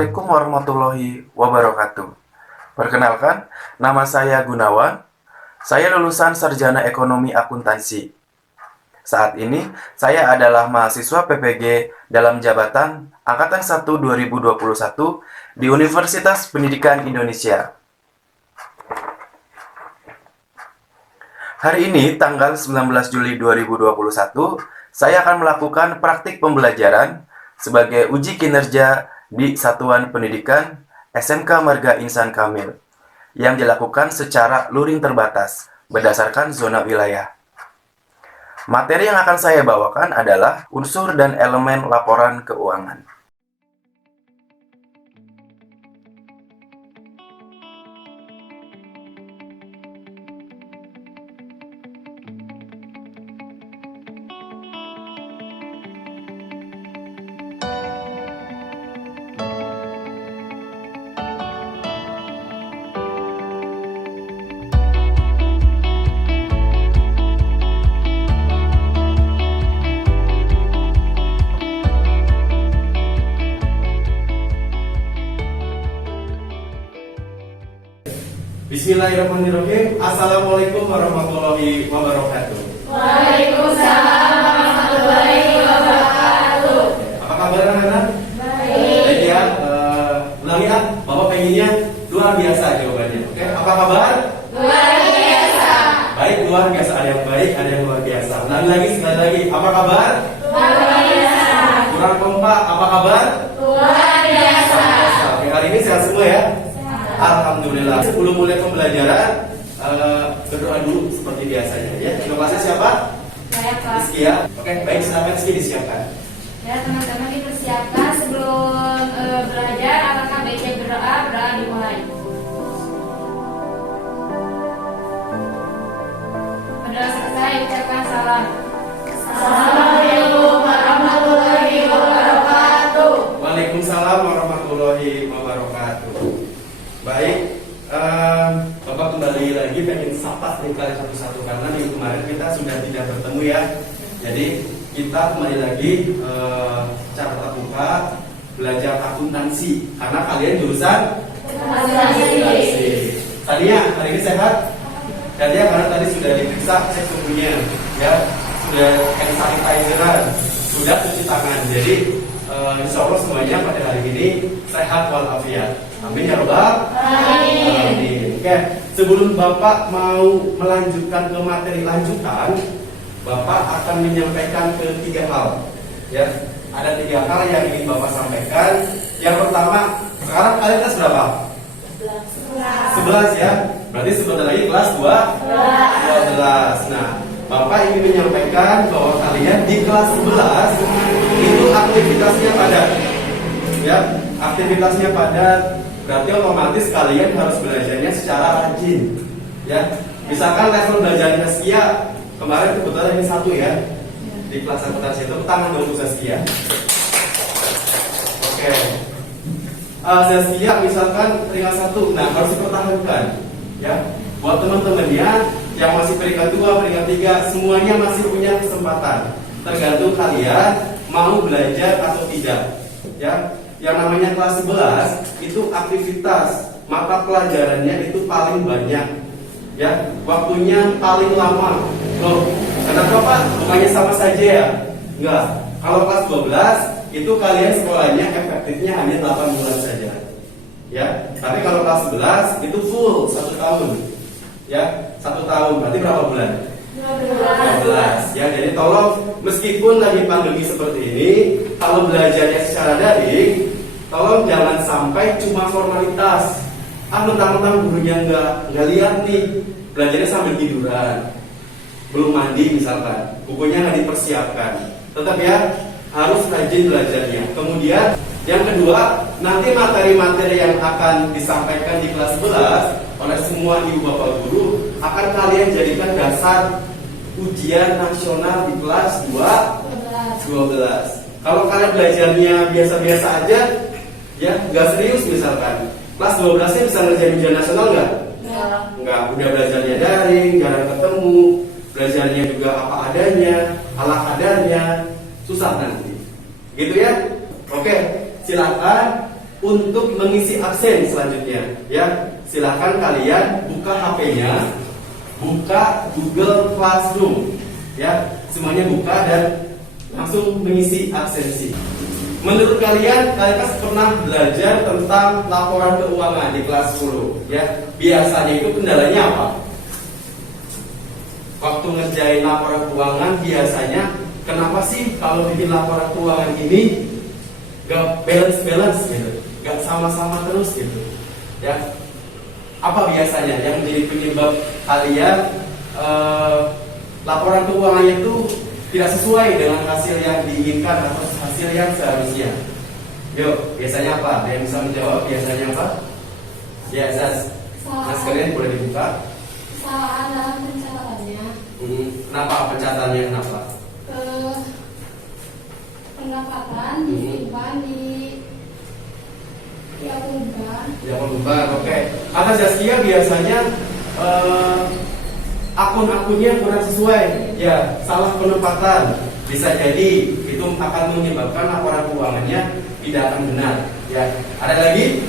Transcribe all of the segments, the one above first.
Assalamualaikum warahmatullahi wabarakatuh. Perkenalkan, nama saya Gunawan. Saya lulusan Sarjana Ekonomi Akuntansi. Saat ini, saya adalah mahasiswa PPG dalam jabatan Angkatan 1 2021 di Universitas Pendidikan Indonesia. Hari ini, tanggal 19 Juli 2021, saya akan melakukan praktik pembelajaran sebagai uji kinerja di Satuan Pendidikan SMK Marga Insan Kamil yang dilakukan secara luring terbatas berdasarkan zona wilayah. Materi yang akan saya bawakan adalah unsur dan elemen laporan keuangan. Bismillahirrahmanirrahim. Assalamualaikum warahmatullahi wabarakatuh. Waalaikumsalam warahmatullahi wabarakatuh. Apa kabar anak-anak? Baik. Baik ya. Ulangi ya. Bapak pengennya luar biasa jawabannya. Oke. Apa kabar? Luar biasa. Baik, luar biasa. Ada yang baik, ada yang luar biasa. Ulangi lagi, sekali lagi. Apa kabar? Luar biasa. Kurang kompak. Apa kabar? Luar biasa. Oke, hari ini sehat semua ya. Alhamdulillah. Sebelum mulai pembelajaran, berdoa dulu seperti biasanya ya. Nama saya siapa? Saya Pak. Rizky ya. Oke, baik, silakan Rizky disiapkan. Ya teman-teman dipersiapkan sebelum belajar apakah baiknya berdoa dimulai. Berdoa selesai ucapkan salam. Assalamualaikum warahmatullahi wabarakatuh. Waalaikumsalam warahmatullahi wabarakatuh. Baik, Bapak kembali lagi pengen sapa nih kalian satu-satu karena minggu kemarin kita sudah tidak bertemu ya. Jadi kita kembali lagi secara terbuka belajar akuntansi karena kalian jurusan akuntansi. Tadinya hari ini sehat? Tadinya karena tadi sudah diperiksa cek suhunya, ya sudah hand sanitizeran, sudah cuci tangan. Jadi insya Allah semuanya pada hari ini sehat walafiat. Amin ya robbal alamin. Oke, sebelum Bapak mau melanjutkan ke materi lanjutan, Bapak akan menyampaikan ke 3 hal. Ya, ada 3 hal yang ingin Bapak sampaikan. Yang pertama, sekarang kalian kelas berapa? 11 ya. Berarti sebentar lagi kelas 12. Nah, Bapak ingin menyampaikan bahwa kalian di kelas 11 itu aktivitasnya padat. Ya, aktivitasnya padat. Berarti otomatis kalian harus belajarnya secara rajin. Ya, misalkan level belajarnya Saskia kemarin kebetulan ini 1 ya. Di kelas akuntansi itu tangan dulu Saskia. Oke. Saskia misalkan peringkat 1, nah harus dipertahankan. Ya, buat teman-temannya yang masih peringkat 2, peringkat 3, semuanya masih punya kesempatan. Tergantung kalian mau belajar atau tidak. Ya. Yang namanya kelas 11 itu aktivitas mata pelajarannya itu paling banyak, ya waktunya paling lama. Loh, kenapa Pak? Bukannya sama saja ya? Enggak. Kalau kelas 12 itu kalian sekolahnya efektifnya hanya 8 bulan saja, ya. Tapi kalau kelas 11 itu full 1 tahun, ya 1 tahun. Berarti berapa bulan? 12. Ya, jadi tolong meskipun lagi pandemi seperti ini, kalau belajarnya secara daring, tolong jangan sampai cuma formalitas. Mentang-mentang gurunya nggak lihat nih, belajarnya sambil tiduran, belum mandi misalkan, bukunya nggak dipersiapkan. Tetap ya, harus rajin belajarnya. Kemudian yang kedua, nanti materi-materi yang akan disampaikan di kelas 11 oleh semua ibu bapak guru akan kalian jadikan dasar ujian nasional di kelas 12. Kalau kalian belajarnya biasa-biasa aja, ya nggak serius misalkan, kelas 12-nya bisa ngerjain ujian nasional nggak? Nggak. Udah belajarnya daring, jarang ketemu, belajarnya juga apa adanya, ala kadarnya, susah nanti. Gitu ya? Oke, silakan untuk mengisi absen selanjutnya. Ya, silahkan kalian buka HP-nya, buka Google Classroom. Ya, semuanya buka dan langsung mengisi absensi. Menurut kalian pasti pernah belajar tentang laporan keuangan di kelas 10, ya? Biasanya itu kendalanya apa? Waktu ngerjain laporan keuangan biasanya kenapa sih kalau bikin laporan keuangan ini gak balance gitu, gak sama-sama terus gitu, ya? Apa biasanya yang menjadi penyebab kalian laporan keuangannya itu tidak sesuai dengan hasil yang diinginkan atau hasil yang seharusnya? Yuk, biasanya apa? Ada yang bisa menjawab? Biasanya apa? Ya, Mas kalian boleh dibuka. Kesalahan dalam pencatatannya. Kenapa pencatatannya? Kenapa? Pendapatan disimpan di akun bank. Di akun bank, oke. Kata Zaskia biasanya akun-akunnya kurang sesuai, ya, salah penempatan. Bisa jadi itu akan menyebabkan laporan keuangannya tidak akan benar, ya. Ada lagi?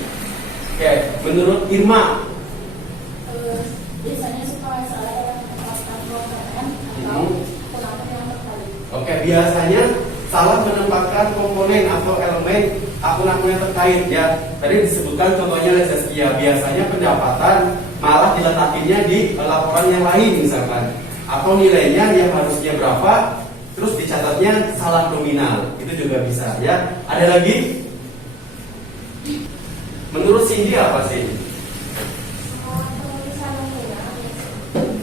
Oke, menurut Irma, Biasanya suka salah dalam penempatan komponen atau akun yang terkait. oke, biasanya salah menempatkan komponen atau elemen akun-akun yang terkait, ya. Tadi disebutkan contohnya oleh Zaskia, biasanya pendapatan malah diletakinnya di laporan yang lain misalkan, atau nilainya yang harusnya berapa terus dicatatnya salah nominal, itu juga bisa, ya. Ada lagi? Menurut Cindy apa sih?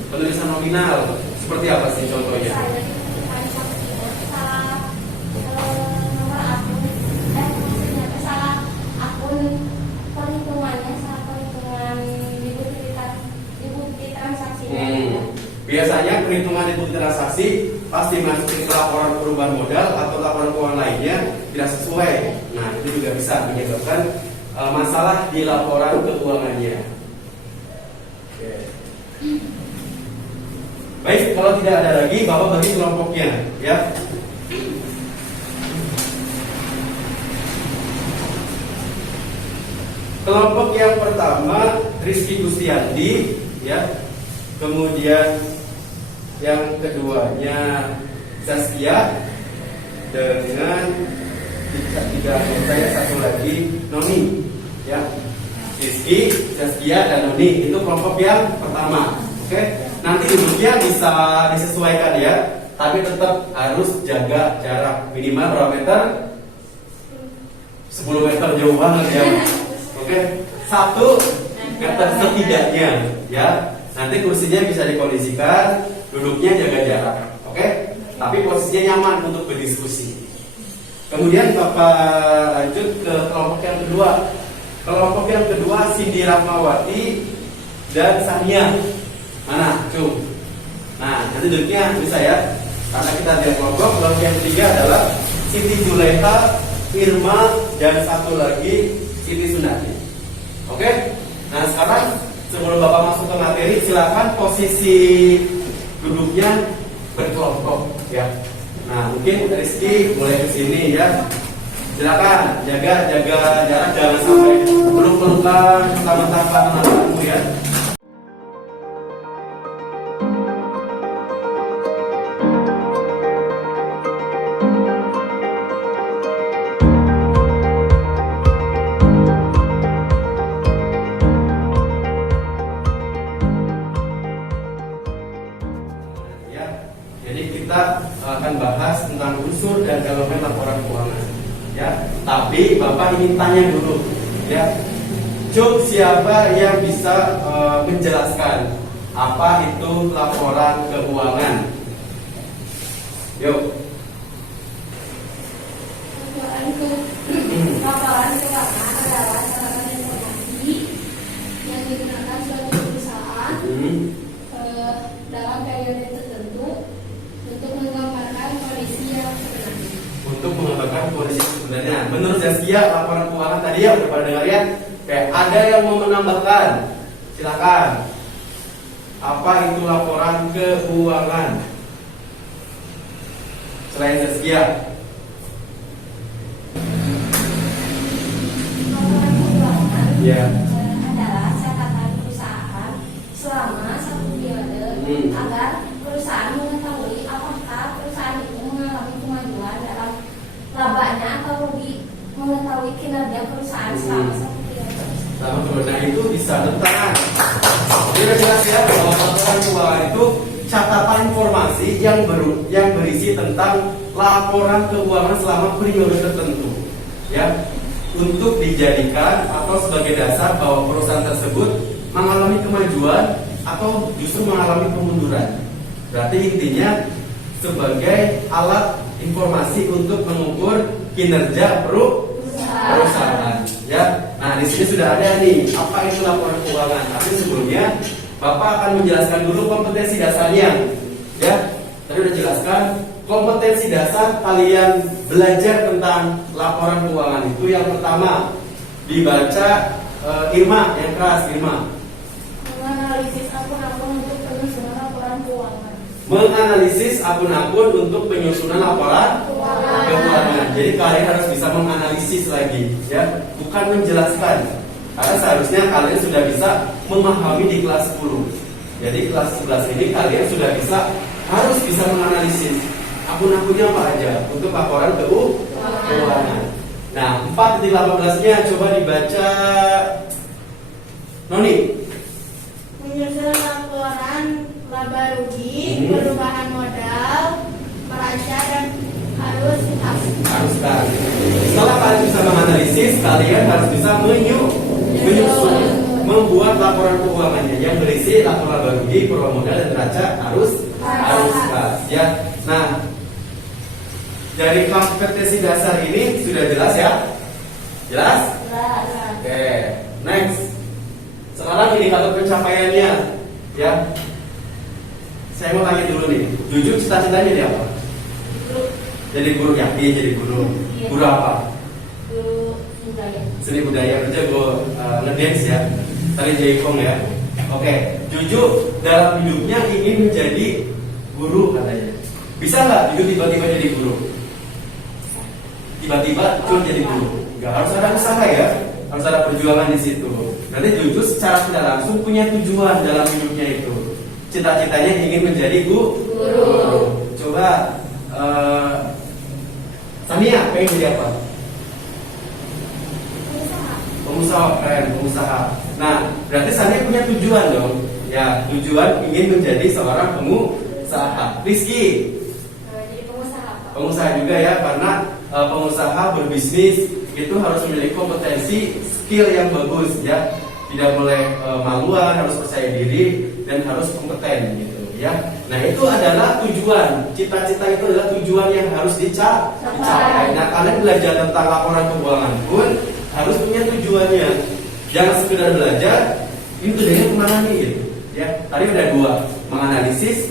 Penulisan nominal seperti apa sih contohnya? Biasanya perhitungan input transaksi pasti masukin ke laporan perubahan modal atau laporan keuangan lainnya tidak sesuai. Nah, itu juga bisa menyebabkan masalah di laporan keuangannya. Oke. Baik, kalau tidak ada lagi, Bapak bagi kelompoknya, ya. Kelompok yang pertama Rizky Gustiandi, ya. Kemudian yang keduanya Zaskia dengan tiga anggota, ya, satu lagi Noni, ya. Rizky, Zaskia dan Noni itu kelompok yang pertama. Oke, nanti duduknya bisa disesuaikan, ya, tapi tetap harus jaga jarak minimal berapa meter? 10 meter, jauh banget, ya. Oke, 1 meter setidaknya, ya. Nanti kursinya bisa dikondisikan, duduknya jaga jarak, oke? Tapi posisinya nyaman untuk berdiskusi. Kemudian Bapak lanjut ke kelompok yang kedua. Kelompok yang kedua Cindy Rahmawati dan Sania. Mana? Cung. Nah, nanti duduknya bisa, ya. Karena kita lihat kelompok yang ketiga adalah Siti Juleha, Irma, dan satu lagi Siti Sunati. Oke? Nah, sekarang sebelum Bapak masuk ke materi, silakan posisi duduknya berkelompok, ya. Nah, mungkin Rizky mulai ke sini, ya. Silakan jaga jarak, jangan sampai peluk-pelukan, tampar-tampar anakmu, ya. Jadi kita akan bahas tentang unsur dan elemen laporan keuangan, ya. Tapi Bapak ingin tanya dulu, ya. Cuk, siapa yang bisa menjelaskan apa itu laporan keuangan? Yuk. Laporan keuangan adalah salah satu informasi yang digunakan suatu perusahaan dalam periode tertentu untuk menggambarkan kondisi yang sebenarnya. Untuk menggambarkan kondisi sebenarnya. Menurut Zaskia, laporan keuangan tadi, ya, udah pada dengar, ya. Oke, ada yang mau menambahkan? Silakan. Apa itu laporan keuangan? Selain Zaskia. Laporan Ya. adalah catatan perusahaan selama 1 periode agar perusahaan mengetahui apakah perusahaan itu mengalami kemajuan dalam labanya atau rugi, mengetahui kinerja perusahaan selama 1 periode. Nah itu bisa tentang. Jadi udah jelas ya bahwa laporan keuangan itu catatan informasi yang berisi tentang laporan keuangan selama periode tertentu, ya, untuk dijadikan atau sebagai dasar bahwa perusahaan tersebut mengalami kemajuan atau justru mengalami kemunduran. Berarti intinya sebagai alat informasi untuk mengukur kinerja perusahaan, ya. Nah, di sini sudah ada nih apa itu laporan keuangan. Tapi sebelumnya Bapak akan menjelaskan dulu kompetensi dasarnya, ya. Tadi udah jelaskan kompetensi dasar kalian belajar tentang laporan keuangan itu yang pertama dibaca Irma yang keras Irma. Menganalisis akun-akun untuk penyusunan laporan keuangan. Menganalisis akun-akun untuk penyusunan laporan keuangan. Jadi kalian harus bisa menganalisis lagi, ya, bukan menjelaskan. Karena seharusnya kalian sudah bisa memahami di kelas 10. Jadi kelas 11 ini kalian sudah harus bisa menganalisis akun-akunnya apa aja untuk laporan keuangan. Nah, 4.18-nya coba dibaca Noni. Menyusun laporan laba rugi, perubahan modal, neraca dan arus kas. Setelah kalian bisa menganalisis, kalian harus bisa menyusun, membuat laporan keuangannya yang berisi laporan laba rugi, perubahan modal dan neraca arus kas, ya. Nah, dari kompetensi dasar ini sudah jelas ya? Jelas? Oke, next. Sekarang indikator pencapaiannya, ya. Saya mau tanya dulu nih, jujur cita-citanya jadi apa? Jadi guru yakin, jadi guru. Guru apa? Guru budaya. Seni budaya, kerja gue ngedance ya. Tadi Jaikong ya. Oke, Juju dalam hidupnya ingin menjadi guru katanya. Bisa nggak Juju tiba-tiba jadi guru? Tiba-tiba cuma jadi guru? Nggak, harus ada usaha ya. Harus ada perjuangan di situ. Nanti Juju secara tidak langsung punya tujuan dalam hidupnya itu. Cita-citanya ingin menjadi guru. Coba Samia pengen jadi apa? Pengusaha, keren, pengusaha. Nah, berarti Samia punya tujuan dong. Ya, tujuan ingin menjadi seorang pengusaha. Rizky Jadi pengusaha. pengusaha juga ya, karena pengusaha berbisnis itu harus memiliki kompetensi, skill yang bagus ya. Tidak boleh maluan, harus percaya diri dan harus kompeten gitu ya. Nah, itu adalah tujuan. Cita-cita itu adalah tujuan yang harus dicapai. Nah, kalian belajar tentang laporan keuangan pun harus punya tujuannya. Jangan sekedar belajar, ini tujuannya kemana nih gitu. Ya, tadi udah 2, menganalisis,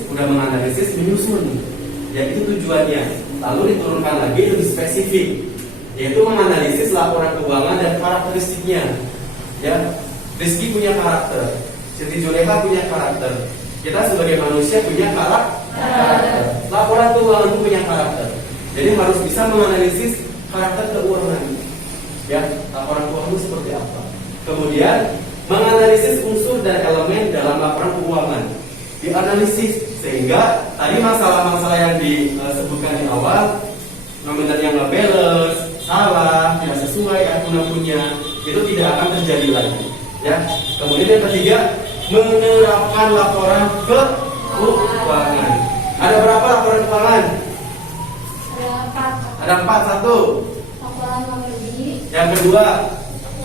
menyusun. Ya, itu tujuannya. Lalu diturunkan lagi lebih spesifik, yaitu menganalisis laporan keuangan dan karakteristiknya. Ya, Rizky punya karakter, Siti Juleha punya karakter, kita sebagai manusia punya karakter. Laporan keuangan itu punya karakter. Jadi harus bisa menganalisis karakter keuangan. Ya, laporan keuangan itu seperti apa. Kemudian menganalisis unsur dan elemen dalam laporan keuangan. Dianalisis sehingga tadi masalah-masalah yang disebutkan di awal, nominal yang nggak balance, salah, tidak sesuai akun-akunnya, itu tidak akan terjadi lagi. Ya. Kemudian yang ketiga, menerapkan laporan keuangan. Ada berapa laporan keuangan? Ada 4. 1. Laporan laba rugi. Yang kedua.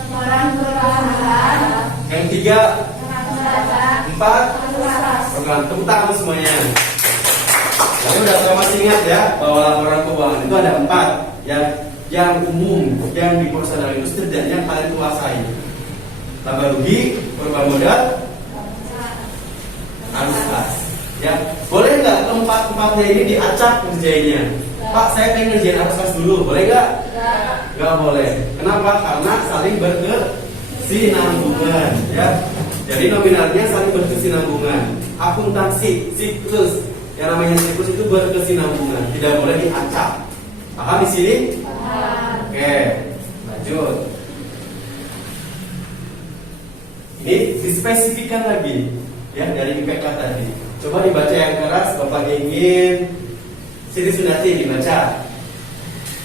Laporan perusahaan. Yang 3. Neraca. 4. Kas. Program tepuk tangan semuanya. Lalu udah sama masih ingat ya bahwa laporan keuangan itu ada 4 yang umum yang di perusahaan dan industri dan yang kalian kuasai. Laba rugi, perubahan modal, arus kas. Ya, boleh nggak keempat-empatnya ini diacak ngerjainnya? Pak, saya pengen ngerjain arus kas dulu, boleh nggak? Nggak boleh. Kenapa? Karena saling berkesinambungan. Ya, jadi nominalnya saling berkesinambungan. Akuntansi, siklus, yang namanya siklus itu berkesinambungan, tidak boleh diacak. Paham di sini? Oke, lanjut. Ini dispesifikkan lagi ya dari IPK tadi. Coba dibaca yang keras, Bapak ingin Siti Sunati dibaca.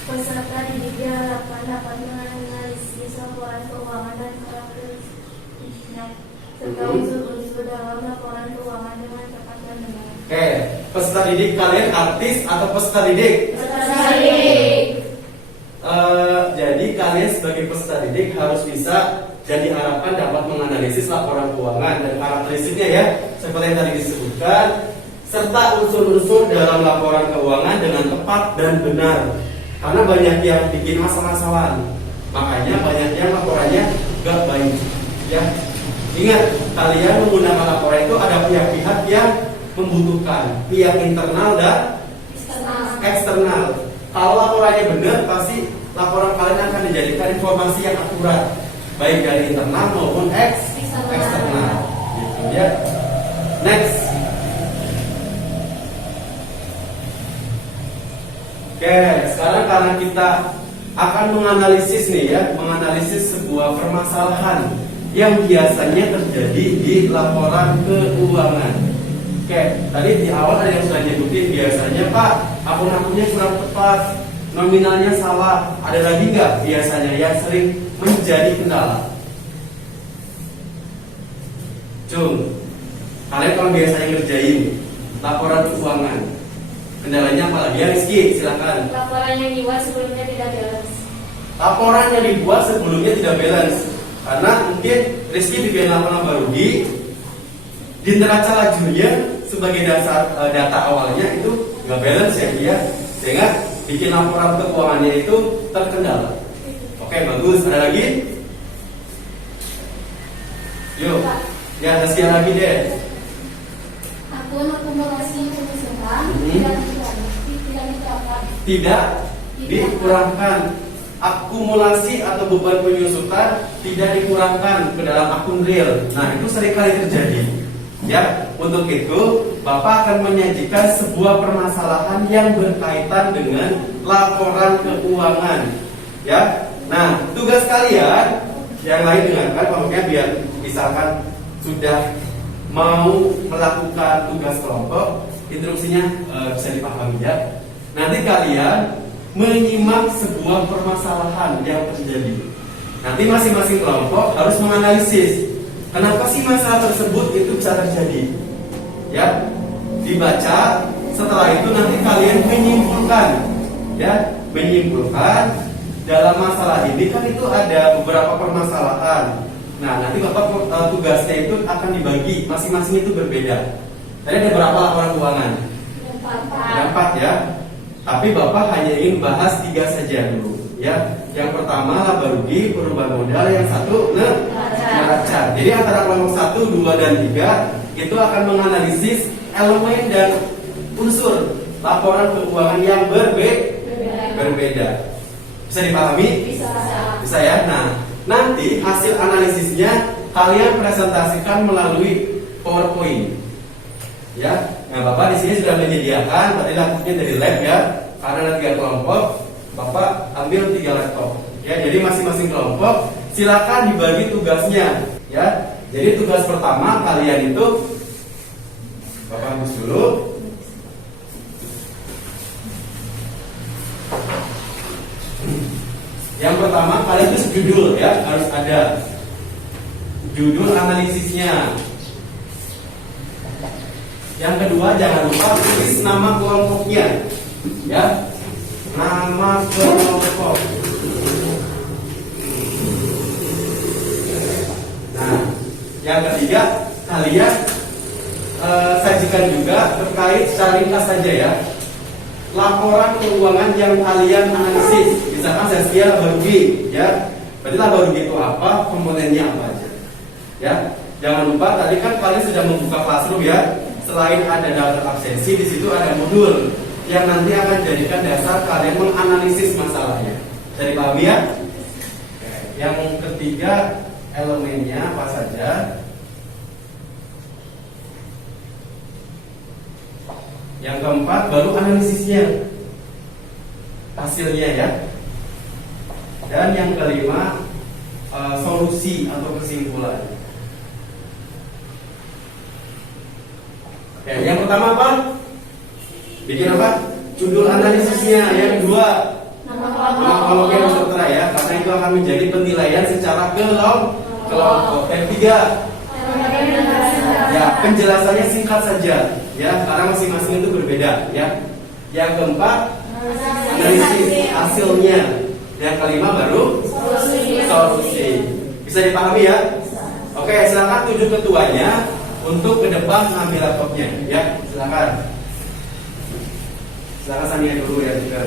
Peserta didik diharapkan dapat menganalisis laporan keuangan dan karakteristiknya serta unsur-unsur dalam laporan keuangan dengan tepat dan benar. Oke, peserta didik kalian artis atau peserta didik? Peserta didik. Jadi kalian sebagai peserta didik harus bisa dan diharapkan dapat menganalisis laporan keuangan dan karakteristiknya ya, seperti yang tadi disebutkan, serta unsur-unsur dalam laporan keuangan dengan tepat dan benar. Karena banyak yang bikin masalah-masalahan, makanya banyak yang laporannya gak baik. Ya, ingat kalian menggunakan laporan itu ada pihak-pihak yang membutuhkan, pihak internal dan eksternal. Kalau laporannya benar, pasti laporan kalian akan dijadikan informasi yang akurat, baik dari internal maupun eksternal. Gitu ya. Next. Oke, sekarang karena kita akan menganalisis nih ya, menganalisis sebuah permasalahan yang biasanya terjadi di laporan keuangan. Oke, tadi di awal ada yang sudah nyebutin biasanya Pak, akun-akunnya kurang tepat, nominalnya salah. Ada lagi nggak biasanya yang sering menjadi kendala? Cung, kalian kalau biasanya ngerjain laporan keuangan, kendalanya apa lagi ya Rizky? Silakan. Laporan yang dibuat sebelumnya tidak balance. Laporan yang dibuat sebelumnya tidak balance karena mungkin Rizky bikin laporan baru di neraca lajurnya sebagai dasar data awalnya itu nggak balance ya dia, sehingga bikin laporan keuangannya itu terkendala. Oke, bagus. Ada lagi? Yuk, ya ada sekian lagi deh. Akun akumulasi penyusutan Tidak dikurangkan. Akumulasi atau beban penyusutan tidak dikurangkan ke dalam akun real. Nah, itu seringkali terjadi. Ya, untuk itu Bapak akan menyajikan sebuah permasalahan yang berkaitan dengan laporan keuangan. Ya. Nah, tugas kalian yang lain dengarkan, pokoknya biar misalkan sudah mau melakukan tugas kelompok, instruksinya bisa dipahami ya. Nanti kalian menyimak sebuah permasalahan yang terjadi. Nanti masing-masing kelompok harus menganalisis kenapa sih masalah tersebut itu bisa terjadi. Ya, dibaca. Setelah itu nanti kalian menyimpulkan. Ya, menyimpulkan dalam masalah ini kan itu ada beberapa permasalahan. Nah, nanti Bapak tugasnya itu akan dibagi, masing-masing itu berbeda. Tadi ada berapa laporan keuangan? Ada 4 ya. Tapi Bapak hanya ingin bahas 3 saja dulu. Ya, yang pertama laba rugi, perubahan modal, yang satu neraca. Jadi antara kelompok 1, 2, dan 3 itu akan menganalisis elemen dan unsur laporan keuangan yang berbeda. Bisa dipahami? Bisa ya. Nah, nanti hasil analisisnya kalian presentasikan melalui PowerPoint. Ya, nah Bapak di sini sudah menyediakan, tadi laptopnya dari lab ya, karena ada 3 kelompok, Bapak ambil 3 laptop. Ya, jadi masing-masing kelompok silakan dibagi tugasnya. Ya, jadi tugas pertama kalian itu, Bapak hapus dulu. Yang pertama kalian tulis judul ya, harus ada judul analisisnya. Yang kedua jangan lupa tulis nama kelompoknya, ya, nama kelompok. Nah, yang ketiga kalian sajikan juga terkait secara ringkas saja ya, laporan keuangan yang kalian analisis. Misalkan Saskia laba rugi, ya, berarti laba rugi itu apa, komponennya apa aja, ya. Jangan lupa tadi kan kalian sudah membuka Classroom ya. Selain ada daftar absensi, di situ ada modul yang nanti akan jadikan dasar kalian menganalisis masalahnya. Jadi paham ya? Yang ketiga elemennya apa saja? Yang keempat baru analisisnya, hasilnya ya. Dan yang kelima solusi atau kesimpulan. Ya, yang pertama apa? Bikin apa? Judul analisisnya. Yang kedua, nama kelompok yang tertera ya, karena itu akan menjadi penilaian secara kelompok. Yang ketiga, ya penjelasannya singkat saja, ya karena masing-masing itu berbeda, ya. Yang keempat, analisis hasilnya. Yang kelima baru solusi. Bisa dipahami ya? Oke, silakan tunjuk ketuanya untuk ke depan ambil laptopnya, ya. Silakan. Silakan Sania dulu ya juga.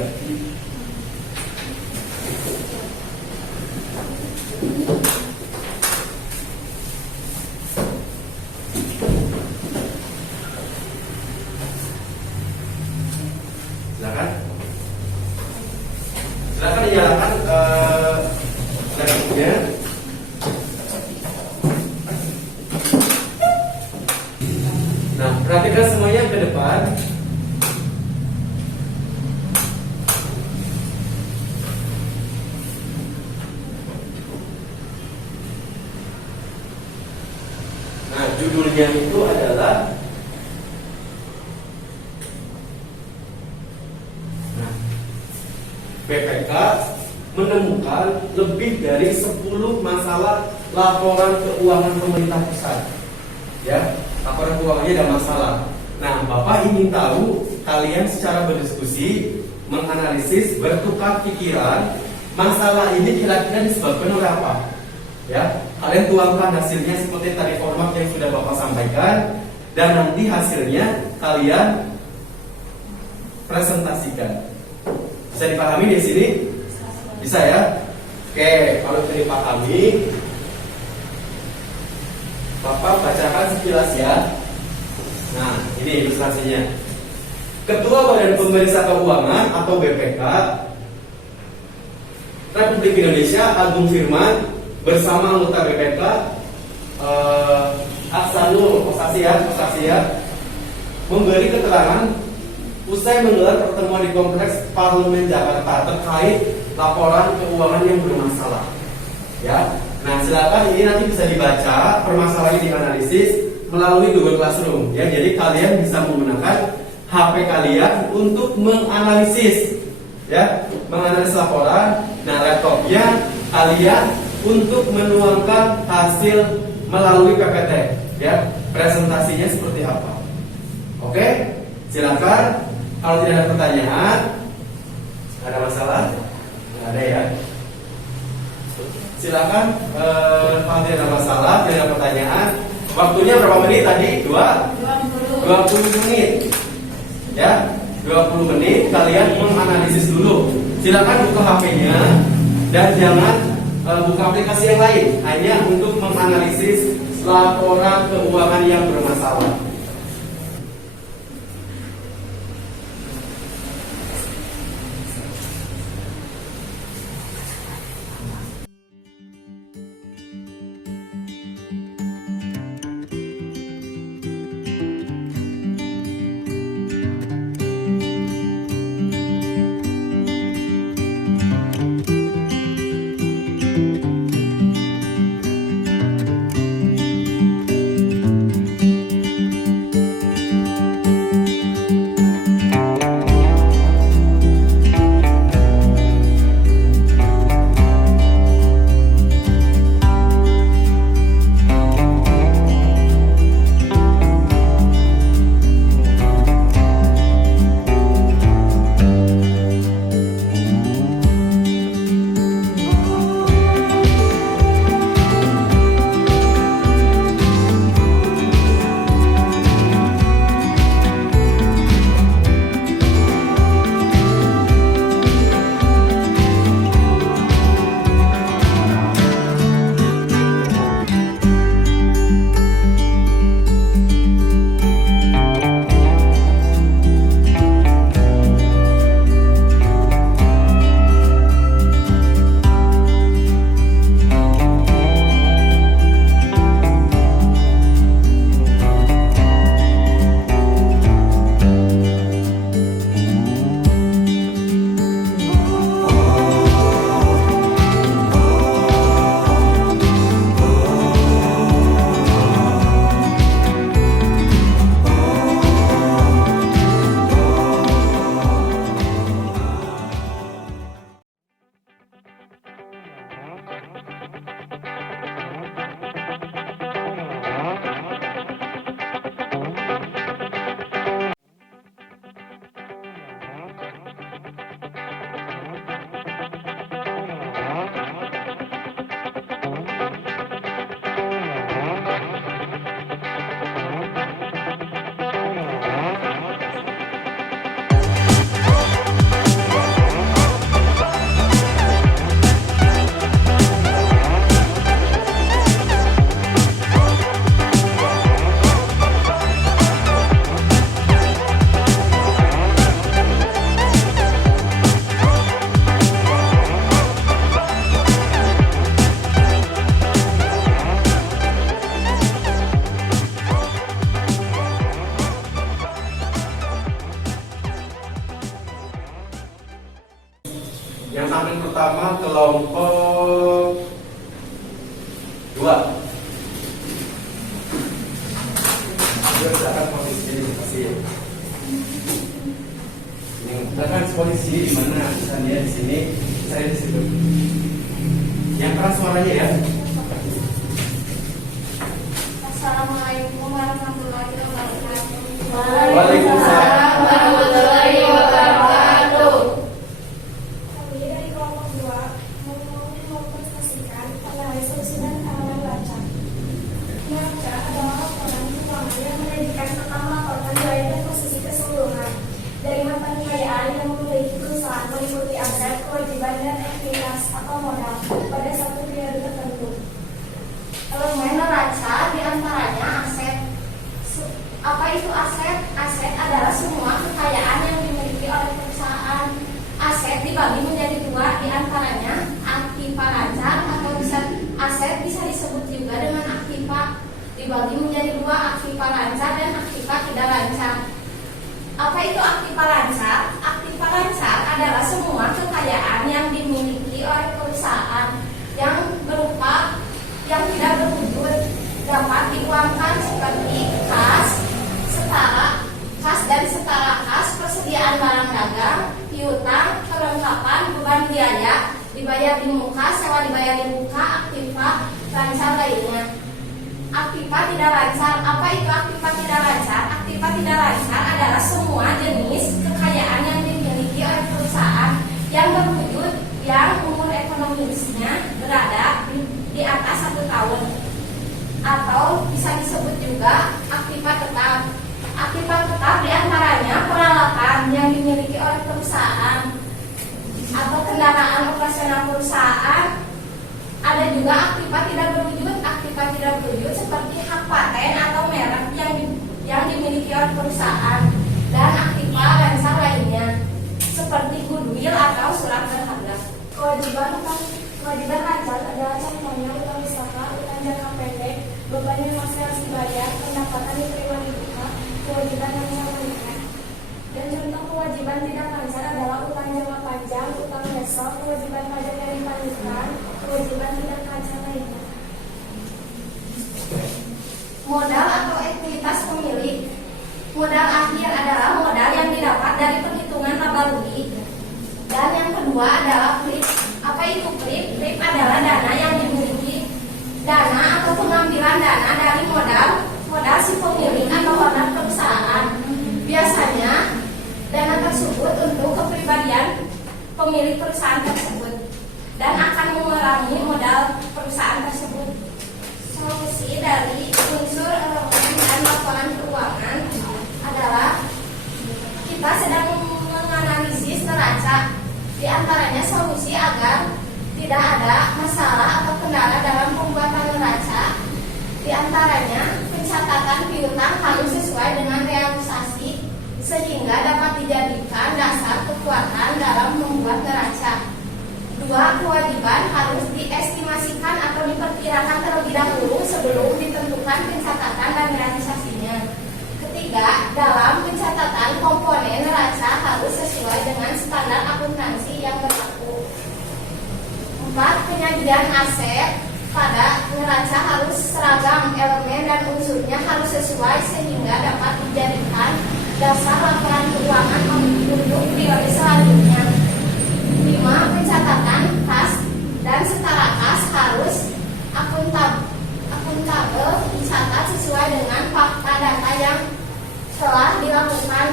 Silakan dinyalakan laptopnya. Nah, perhatikan semuanya ke depan. Nah, judulnya itu adalah BPK menemukan lebih dari 10 masalah laporan keuangan pemerintah pusat. Ya, laporan keuangannya ada masalah. Nah, Bapak ingin tahu, kalian secara berdiskusi, menganalisis, bertukar pikiran, masalah ini kira-kira disebabkan oleh apa? Ya, kalian tuangkan hasilnya seperti tadi format yang sudah Bapak sampaikan, dan nanti hasilnya kalian presentasikan. Bisa dipahami di sini? Bisa ya? Oke, kalau bisa dipahami, Bapak bacakan sekilas ya. Nah, ini ilustrasinya. Ketua Badan Pemeriksa Keuangan atau BPK Republik Indonesia Agung Firman bersama anggota BPK Aksanul Kosasi ya, memberi keterangan usai menggelar pertemuan di Kompleks Parlemen Jakarta terkait laporan keuangan yang bermasalah. Ya, nah silakan ini nanti bisa dibaca permasalahannya dianalisis melalui Google Classroom. Ya, jadi kalian bisa menggunakan HP kalian untuk menganalisis, ya, menganalisis laporan. Nah, laptopnya kalian untuk menuangkan hasil melalui PPT. Ya, presentasinya seperti apa? Oke, silakan. Kalau tidak ada pertanyaan, ada masalah? Nggak ada ya. Silakan. Kalau tidak ada masalah, tidak ada pertanyaan. Waktunya berapa menit tadi? 20 menit. Ya, 20 menit. Kalian menganalisis dulu. Silakan buka HP-nya dan jangan buka aplikasi yang lain. Hanya untuk menganalisis laporan keuangan yang bermasalah. Misalkan posisi di lokasi. Misalkan posisi di mana? Misalnya di sini, saya di situ. Yang keras suaranya ya. Assalamualaikum warahmatullahi wabarakatuh. Waalaikumsalam warahmatullahi wabarakatuh. Kami dari kelompok 2 mempresentasikan analisis dan halaman baca. Baca adalah laporan keuangan yang menyajikan tentang laporan nilai dan posisi keseluruhan dari materi yang memiliki perusahaan meliputi aset, kewajiban dan aktivitas atau modal pada satu periode tertentu. Elemen neraca diantaranya aset. Apa itu aset? Aset adalah semua kekayaan yang dimiliki oleh perusahaan. Aset dibagi menjadi dua, diantaranya aktiva lancar atau aset bisa disebut juga dengan aktiva. Dibagi menjadi dua, aktiva lancar dan aktiva tidak lancar. Apa itu aktiva lancar? Aktiva lancar adalah semua kekayaan yang dimiliki oleh perusahaan yang berupa yang tidak berwujud, dapat diuangkan seperti kas dan setara kas, persediaan barang dagang, piutang, perlengkapan, beban biaya, dibayar di muka, sewa dibayar di muka, aktiva lancar lainnya. Aktiva tidak lancar. Apa itu aktiva tidak lancar? Aktiva tidak lancar adalah semua jenis kekayaan yang dimiliki oleh perusahaan yang berwujud, yang umur ekonomisnya berada di atas 1 tahun, atau bisa disebut juga aktiva tetap. Aktiva tetap diantaranya peralatan yang dimiliki oleh perusahaan atau kendaraan operasional perusahaan. Ada juga aktiva tidak berwujud. Aktiva tidak berwujud seperti hak paten atau merek yang dimiliki oleh perusahaan, dan aktiva lancar lainnya seperti goodwill atau surat berharga. Kewajiban lancar adalah contohnya utang usaha, utang jangka pendek, beban yang masih harus dibayar, pendapatan diterima di muka, kewajiban yang meningkat. Dan contoh kewajiban tidak lancar adalah utang jangka panjang, utang besok, kewajiban pajak yang ditangguhkan, kewajiban tidak lancar lainnya. Modal atau ekuitas pemilik. Modal akhir adalah modal yang didapat dari perhitungan laba rugi. Dan yang kedua adalah flip. Apa itu flip? Flip adalah dana yang dimiliki, dana atau pengambilan dana dari modal si pemilik atau owner perusahaan. Biasanya dana tersebut untuk kepribadian pemilik perusahaan tersebut dan akan mengurangi modal perusahaan tersebut. Solusi dari unsur elemen dan laporan keuangan adalah kita sedang menganalisis neraca. Di antaranya solusi agar tidak ada masalah atau kendala dalam pembuatan neraca. Di antaranya pencatatan piutang harus sesuai dengan realisasi sehingga dapat dijadikan dasar kekuatan dalam membuat neraca. 2. Kewajiban harus diestimasikan atau diperkirakan terlebih dahulu sebelum ditentukan pencatatan dan realisasinya. 3. Dalam pencatatan komponen neraca harus sesuai dengan standar akuntansi yang berlaku. 4. Penyajian aset pada neraca harus seragam, elemen dan unsurnya harus sesuai sehingga dapat dijadikan dasar laporan keuangan untuk periode selanjutnya. 5. Pencatatan kas dan setara kas harus akuntabel dicatat sesuai dengan fakta data yang telah dilakukan.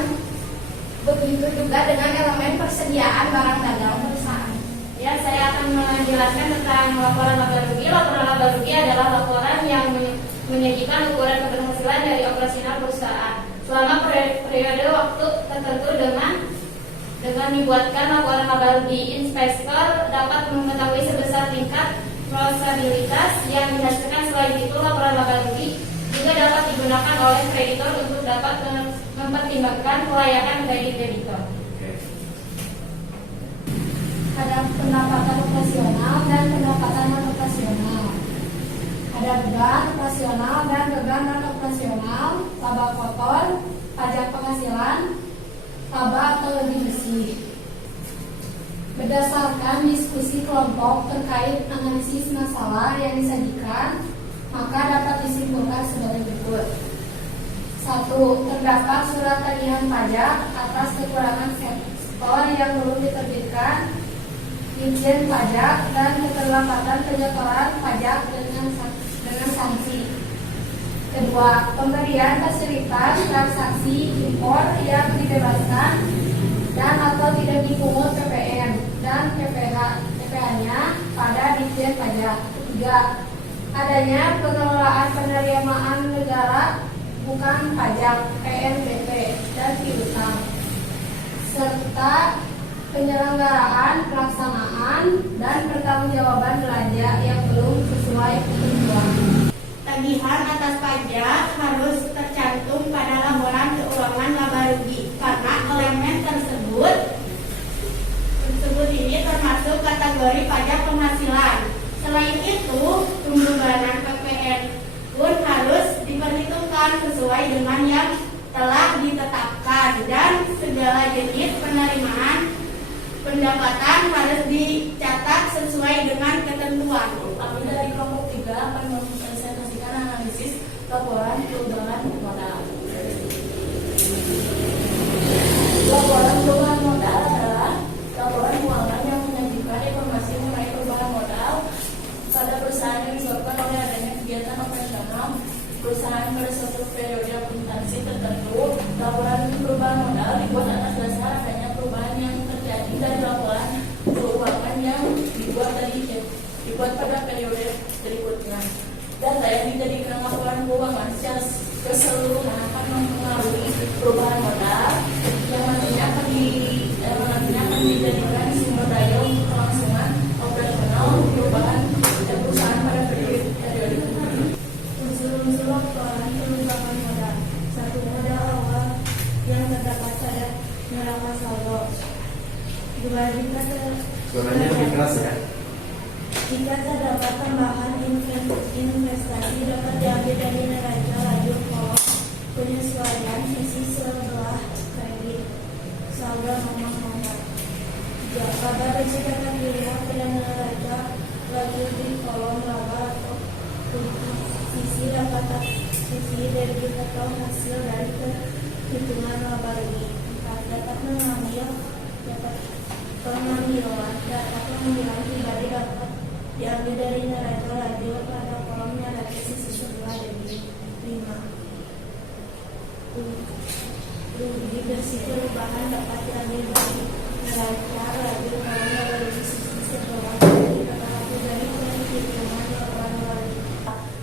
Begitu juga dengan elemen persediaan barang dagang perusahaan. Ya, saya akan menjelaskan tentang laporan laba rugi. Laporan laba rugi adalah laporan yang menyajikan ukuran keberhasilan dari operasional perusahaan selama periode waktu tertentu dengan dibuatkan laporan laba rugi. Investor dapat mengetahui sebesar tingkat probabilitas yang dihasilkan. Selain itu, laporan laba rugi juga dapat digunakan oleh kreditor untuk dapat mempertimbangkan kelayakan kredit debitor. Ada pendapatan operasional dan pendapatan non operasional. Ada beban operasional dan beban non operasional, laba kotor, pajak penghasilan, laba atau lebih bersih. Berdasarkan diskusi kelompok terkait analisis masalah yang disajikan, maka dapat disimpulkan sebagai berikut. 1. Terdapat surat tagihan pajak atas kekurangan sektor yang belum diterbitkan Ditjen Pajak dan keterlambatan penyetoran pajak dengan sanksi. 2. Pemberian fasilitas transaksi impor yang dibebaskan dan atau tidak dipungut PPN dan PPh-nya pada Ditjen Pajak. 3. Adanya pengelolaan penerimaan negara bukan pajak PNBP dan piutang, serta penyelenggaraan, pelaksanaan, dan pertanggungjawaban belanja yang belum sesuai ketentuan. Tagihan atas pajak harus tercantum pada laporan keuangan laba rugi karena elemen tersebut ini termasuk kategori pajak penghasilan. Selain itu, pembebanan PPN pun harus diperhitungkan sesuai dengan yang telah ditetapkan dan segala jenis penerimaan pendapatan harus dicatat sesuai dengan ketentuan. Kami dari kelompok 3 akan mempresentasikan analisis laporan perubahan modal. Laporan perubahan modal adalah laporan keuangan yang menyajikan informasi mengenai perubahan modal pada perusahaan yang disebabkan oleh adanya kegiatan operasional perusahaan pada suatu periode akuntansi tertentu. Laporan perubahan modal dibuat atas dasar adanya perubahan yang terjadi dari laporan keuangan yang dibuat pada periode berikutnya. Data yang dijadikan laporan keuangan secara keseluruhan akan mempengaruhi perubahan modal yang nantinya akan dijadikan sumber daya untuk kelangsungan operasional perubahan perusahaan pada periode tertentu. Unsur-unsur laporan perubahan modal. 1. Modal awal yang terdapat pada neraca saldo. 2. Suaranya lebih keras ya. Jika terdapat tambahan investasi dapat diambil dari neraca laju kolom penyesuaian sisi sebelah kredit saldo nomor. Pada risiko akan dilihat pada neraca laju di kolom laba atau sisi debit atau hasil dari perhitungan laba rugi. 4. Dapat pengambilan data pengambilan pribadi dapat diambil dari neraca laju pada kolom neraca sisi sebelah debit. 5. Rugi bersih perubahan dapat diambil dari neraca laju kolom laba rugi sisi sebelah debit atau dari perhitungan laba rugi.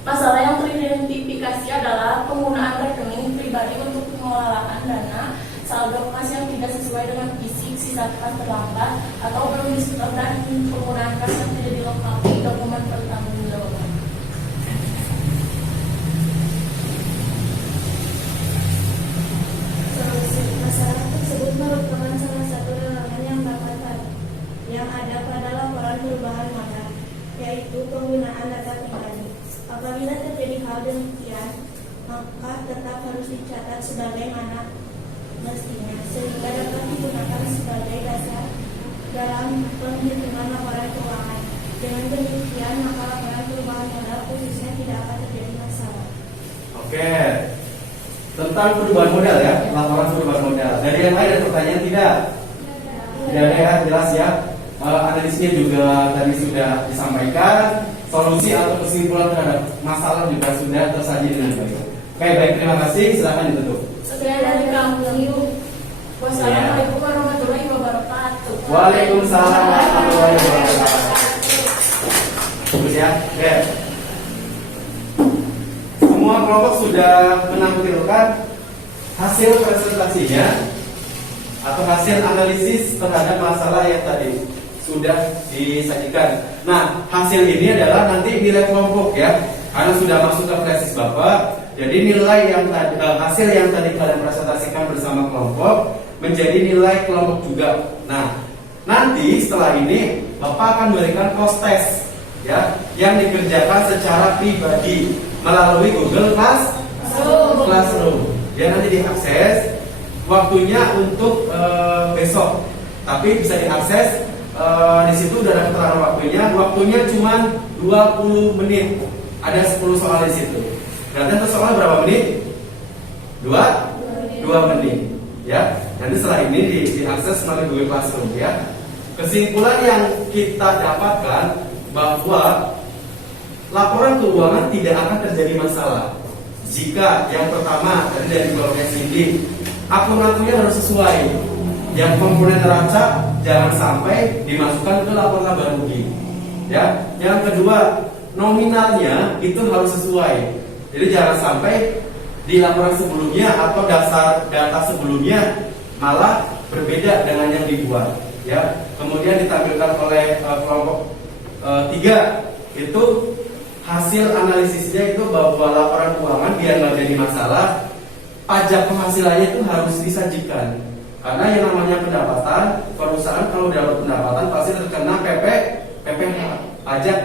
Masalah yang teridentifikasi adalah penggunaan rekening pribadi untuk pengelolaan dana, saldo kas yang tidak sesuai dengan fisik, sisa kas terlambat atau belum disetor, dan penggunaan kas yang tidak dilengkapi dokumen pertanggungjawaban. Solusi masalah tersebut merupakan salah satu elemen yang ada pada laporan perubahan modal, yaitu penggunaan data pribadi. Apabila terjadi hal demikian, maka tetap harus dicatat sebagaimana mestinya, sehingga dapat digunakan sebagai dasar dalam penghitungan laporan keuangan. Dengan demikian, maka laporan perubahan modal khususnya tidak akan terjadi masalah. Oke. Tentang perubahan modal ya, laporan perubahan modal. Dari yang lain ada pertanyaan tidak? Tidak ada ya, jelas ya. Analisisnya juga tadi sudah disampaikan. Solusi atau kesimpulan terhadap masalah juga sudah tersaji dengan baik. Oke, baik, terima kasih. Silakan ditutup. Sekian dari kami. Wassalamualaikum warahmatullahi wabarakatuh. Waalaikumsalam warahmatullahi wabarakatuh. Bagus ya. Oke. Semua kelompok sudah menampilkan hasil presentasinya atau hasil analisis terhadap masalah yang tadi sudah disajikan. Nah, hasil ini adalah nanti nilai kelompok ya, karena sudah masuk ke tesis Bapak. Jadi nilai yang tadi, hasil yang tadi kalian presentasikan bersama kelompok menjadi nilai kelompok juga. Nah, nanti setelah ini Bapak akan memberikan post test ya, yang dikerjakan secara pribadi melalui Google Classroom. Ya, nanti diakses. Waktunya untuk besok, tapi bisa diakses. Di situ udah ada keterangan waktunya. Waktunya cuma 20 menit. Ada 10 soal di situ. Berarti satu soal berapa menit? 2 menit ya. Nanti setelah ini diakses melalui Google Classroom ya. Kesimpulan yang kita dapatkan bahwa laporan keuangan tidak akan terjadi masalah jika yang pertama dari kelompok Cindy, akun-akunnya harus sesuai. Yang komponen neraca jangan sampai dimasukkan ke laporan laba rugi ya. Yang kedua, nominalnya itu harus sesuai. Jadi jangan sampai di laporan sebelumnya atau dasar data sebelumnya malah berbeda dengan yang dibuat ya. Kemudian ditampilkan oleh kelompok 3 itu hasil analisisnya itu bahwa laporan keuangan biar nggak jadi masalah, pajak penghasilannya itu harus disajikan. Karena yang namanya pendapatan, perusahaan kalau dapat pendapatan pasti terkena PPh, pajak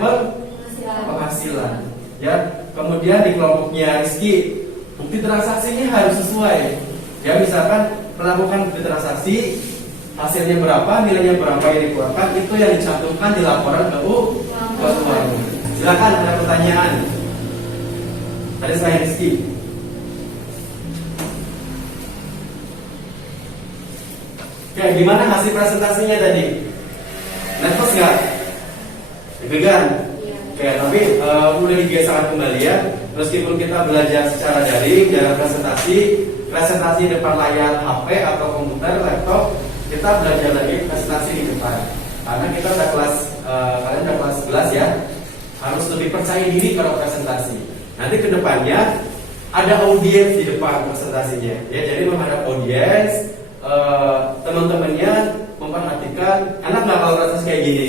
penghasilan ya. Kemudian di kelompoknya Rizky, bukti transaksinya harus sesuai ya. Misalkan melakukan bukti transaksi, hasilnya berapa, nilainya berapa yang dikeluarkan, itu yang dicantumkan di laporan keuangan. Silakan, ada pertanyaan dari saya Rizky. Oke, gimana hasil presentasinya tadi? Nervous nggak? Deg-degan? Oke, tapi udah dibiasakan kembali ya. Meskipun kita belajar secara daring, dalam presentasi depan layar HP atau komputer, laptop, kita belajar lagi presentasi di depan. Karena kita udah kalian udah kelas 11 ya, harus lebih percaya diri kalau presentasi. Nanti kedepannya ada audiens di depan presentasinya, ya. Jadi menghadap audiens, teman-temannya memperhatikan. Enak nggak kalau presentasi kayak gini?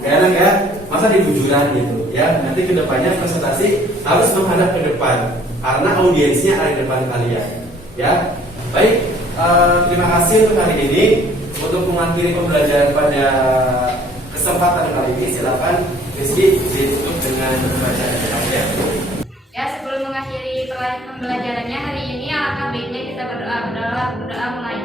Gak enak ya? Masa di bujuran gitu ya? Nanti kedepannya presentasi harus menghadap ke depan karena audiensnya ada di depan kalian ya. Baik, terima kasih untuk hari ini. Untuk mengakhiri pembelajaran pada kesempatan kali ini, silakan Rizky ditutup dengan bacaan ya. Ya, sebelum mengakhiri pembelajarannya hari ini, alangkah baiknya kita berdoa mulai.